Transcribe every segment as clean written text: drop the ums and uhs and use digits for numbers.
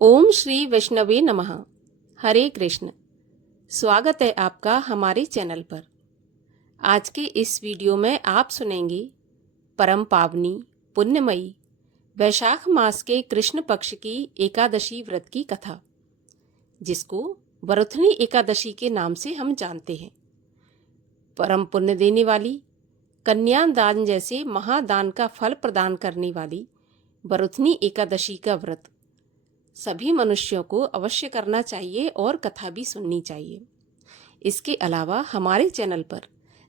ओम श्री वैष्णवे नमः। हरे कृष्ण। स्वागत है आपका हमारे चैनल पर। आज के इस वीडियो में आप सुनेंगे परम पावनी पुण्यमयी वैशाख मास के कृष्ण पक्ष की एकादशी व्रत की कथा, जिसको वरुथनी एकादशी के नाम से हम जानते हैं। परम पुण्य देने वाली, कन्यादान जैसे महादान का फल प्रदान करने वाली वरुथनी एकादशी का व्रत सभी मनुष्यों को अवश्य करना चाहिए और कथा भी सुननी चाहिए। इसके अलावा हमारे चैनल पर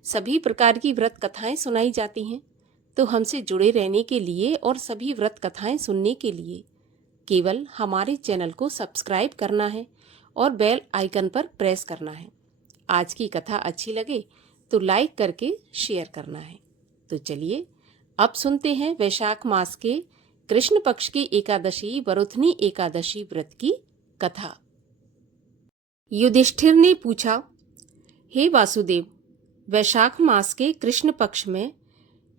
सभी प्रकार की व्रत कथाएं सुनाई जाती हैं, तो हमसे जुड़े रहने के लिए और सभी व्रत कथाएं सुनने के लिए केवल हमारे चैनल को सब्सक्राइब करना है और बेल आइकन पर प्रेस करना है। आज की कथा अच्छी लगे तो लाइक करके शेयर करना है। तो चलिए अब सुनते हैं वैशाख मास के कृष्ण पक्ष की एकादशी वरुथनी एकादशी व्रत की कथा। युधिष्ठिर ने पूछा, हे वासुदेव, वैशाख मास के कृष्ण पक्ष में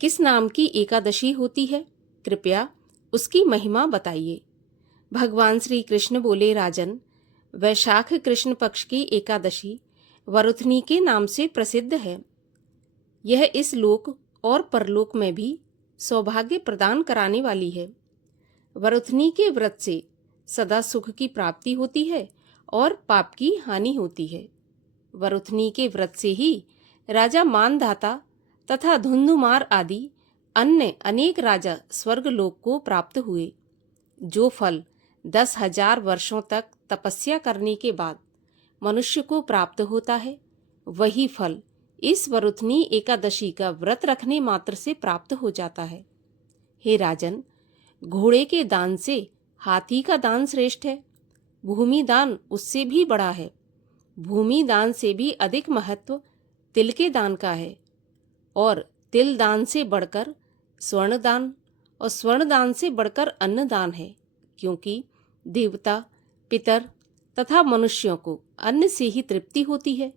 किस नाम की एकादशी होती है? कृपया उसकी महिमा बताइए। भगवान श्री कृष्ण बोले, राजन, वैशाख कृष्ण पक्ष की एकादशी वरुथनी के नाम से प्रसिद्ध है। यह इस लोक और परलोक में भी सौभाग्य प्रदान कराने वाली है। वरुथनी के व्रत से सदा सुख की प्राप्ति होती है और पाप की हानि होती है। वरुथनी के व्रत से ही राजा मानधाता तथा धुंधुमार आदि अन्य अनेक राजा स्वर्गलोक को प्राप्त हुए। जो फल 10,000 वर्षों तक तपस्या करने के बाद मनुष्य को प्राप्त होता है, वही फल इस वरुथनी एकादशी का व्रत रखने मात्र से प्राप्त हो जाता है। हे राजन, घोड़े के दान से हाथी का दान श्रेष्ठ है। भूमि दान उससे भी बड़ा है। भूमि दान से भी अधिक महत्व तिल के दान का है, और तिल दान से बढ़कर स्वर्ण दान, और स्वर्ण दान से बढ़कर अन्न दान है, क्योंकि देवता, पितर तथा मनुष्यों को अन्न से ही तृप्ति होती है।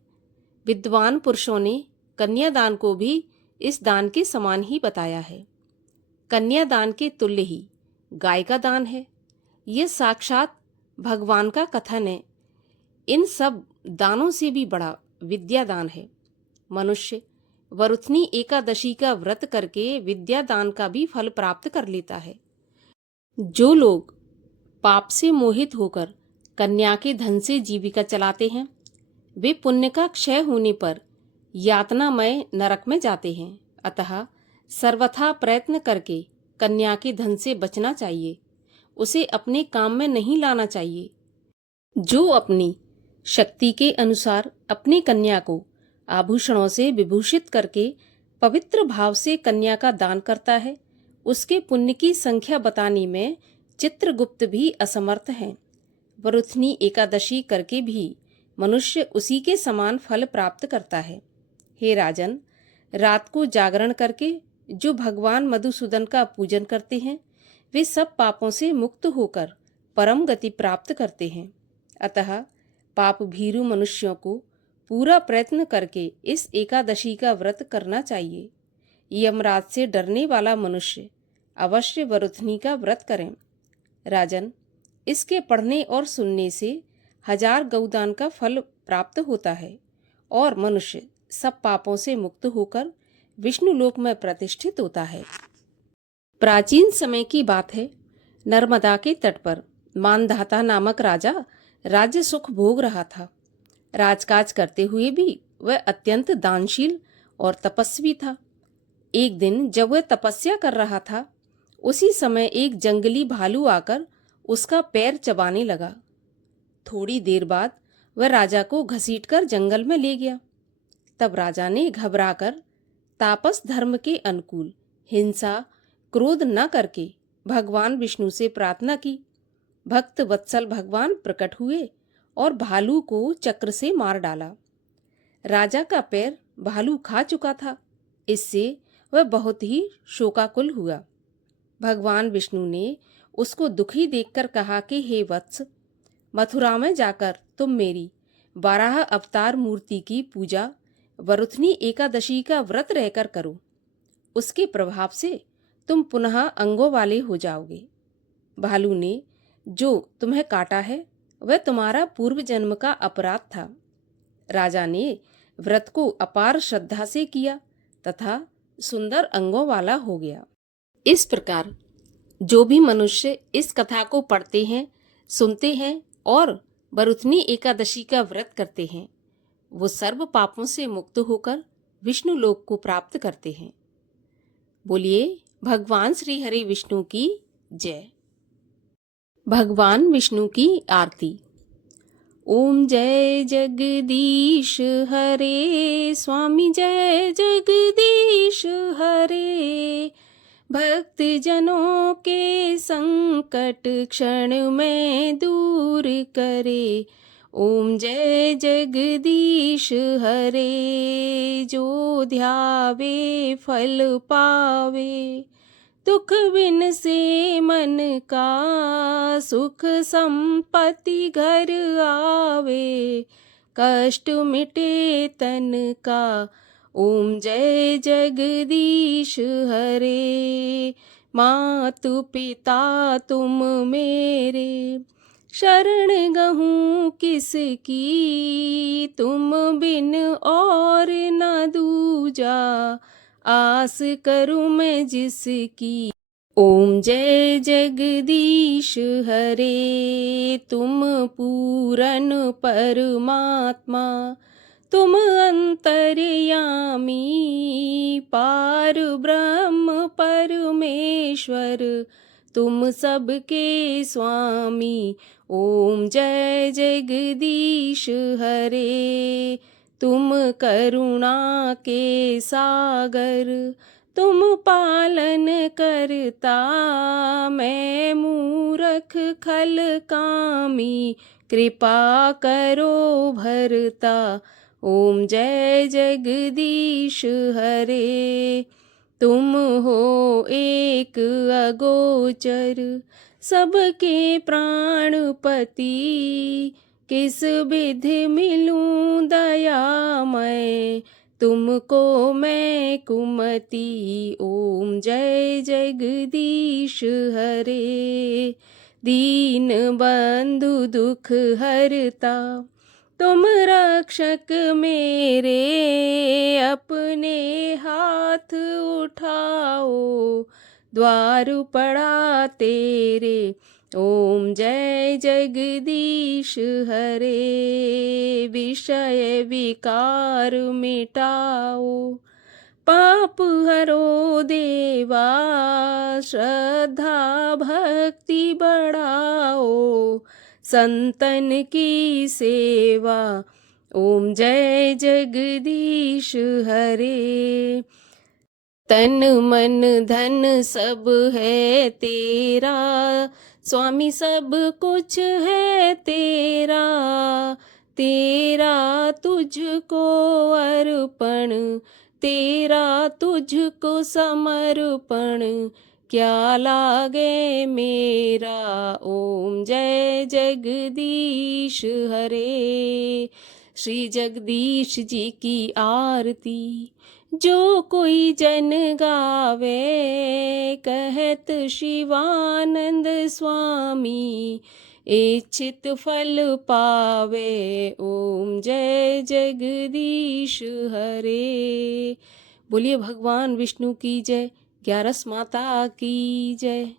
विद्वान पुरुषों ने कन्यादान को भी इस दान के समान ही बताया है। कन्यादान के तुल्य ही गाय का दान है। यह साक्षात भगवान का कथन है। इन सब दानों से भी बड़ा विद्या दान है। मनुष्य वरुथनी एकादशी का व्रत करके विद्या दान का भी फल प्राप्त कर लेता है। जो लोग पाप से मोहित होकर कन्या के धन से जीविका चलाते हैं, वे पुण्य का क्षय होने पर यातनामय नरक में जाते हैं। अतः सर्वथा प्रयत्न करके कन्या के धन से बचना चाहिए। उसे अपने काम में नहीं लाना चाहिए। जो अपनी शक्ति के अनुसार अपनी कन्या को आभूषणों से विभूषित करके पवित्र भाव से कन्या का दान करता है, उसके पुण्य की संख्या बताने में चित्रगुप्त भी असमर्थ हैं। वरुथनी एकादशी करके भी मनुष्य उसी के समान फल प्राप्त करता है। हे राजन, रात को जागरण करके जो भगवान मधुसूदन का पूजन करते हैं, वे सब पापों से मुक्त होकर परम गति प्राप्त करते हैं। अतः पाप भीरु मनुष्यों को पूरा प्रयत्न करके इस एकादशी का व्रत करना चाहिए। यमराज से डरने वाला मनुष्य अवश्य वरुथनी का व्रत करें। राजन, इसके पढ़ने और सुनने से 1000 गौदान का फल प्राप्त होता है और मनुष्य सब पापों से मुक्त होकर विष्णु लोक में प्रतिष्ठित होता है। प्राचीन समय की बात है। नर्मदा के तट पर मानधाता नामक राजा राज्य सुख भोग रहा था। राजकाज करते हुए भी वह अत्यंत दानशील और तपस्वी था। एक दिन जब वह तपस्या कर रहा था, उसी समय एक जंगली भालू आकर उसका पैर चबाने लगा। थोड़ी देर बाद वह राजा को घसीटकर जंगल में ले गया। तब राजा ने घबराकर तापस धर्म के अनुकूल हिंसा क्रोध न करके भगवान विष्णु से प्रार्थना की। भक्त वत्सल भगवान प्रकट हुए और भालू को चक्र से मार डाला। राजा का पैर भालू खा चुका था। इससे वह बहुत ही शोकाकुल हुआ। भगवान विष्णु ने उसको दुखी देखकर कहा कि हे वत्स, मथुरा में जाकर तुम मेरी 12 अवतार मूर्ति की पूजा वरुथनी एकादशी का व्रत रहकर करो। उसके प्रभाव से तुम पुनः अंगों वाले हो जाओगे। भालू ने जो तुम्हें काटा है वह तुम्हारा पूर्व जन्म का अपराध था। राजा ने व्रत को अपार श्रद्धा से किया तथा सुंदर अंगों वाला हो गया। इस प्रकार जो भी मनुष्य इस कथा को पढ़ते हैं, सुनते हैं और बरुथनी एकादशी का व्रत करते हैं, वो सर्व पापों से मुक्त होकर विष्णु लोक को प्राप्त करते हैं। बोलिए भगवान श्री हरि विष्णु की जय। भगवान विष्णु की आरती। ओम जय जगदीश हरे, स्वामी जय जगदीश हरे। भक्त जनों के संकट क्षण में दूर करे। ओम जय जगदीश हरे, जो ध्यावे फल पावे। दुख बिन से मन का सुख संपत्ति घर आवे। कष्ट मिटे तन का। ओम जय जगदीश हरे। मातु पिता तुम मेरे, शरण गहूँ किसकी। तुम बिन और न दूजा, आस करूँ मैं जिसकी। ओम जय जगदीश हरे, तुम पूरन परमात्मा। तुम अंतर्यामी, पार ब्रह्म परमेश्वर। तुम सबके स्वामी। ओम जय जगदीश हरे, तुम करुणा के सागर। तुम पालन करता, मैं मूरख खल कामी। कृपा करो भरता। ओम जय जगदीश हरे, तुम हो एक अगोचर। सबके प्राणपति, किस विधि मिलूं दयामय। तुमको मैं कुमति। ओम जय जगदीश हरे, दीन बंधु दुख हरता। तुम रक्षक मेरे, अपने हाथ उठाओ। द्वार पड़ा तेरे। ओम जय जगदीश हरे, विषय विकार मिटाओ। पाप हरो देवा, श्रद्धा भक्ति बढ़ाओ। संतन की सेवा। ओम जय जगदीश हरे, तन मन धन सब है तेरा। स्वामी सब कुछ है तेरा। तेरा तुझको अर्पण, तेरा तुझको समर्पण। क्या लागे मेरा। ओम जय जगदीश हरे, श्री जगदीश जी की आरती। जो कोई जन गावे, कहत शिवानंद स्वामी। इच्छित फल पावे। ओम जय जगदीश हरे। बोलिए भगवान विष्णु की जय, ग्यारस माता की जय।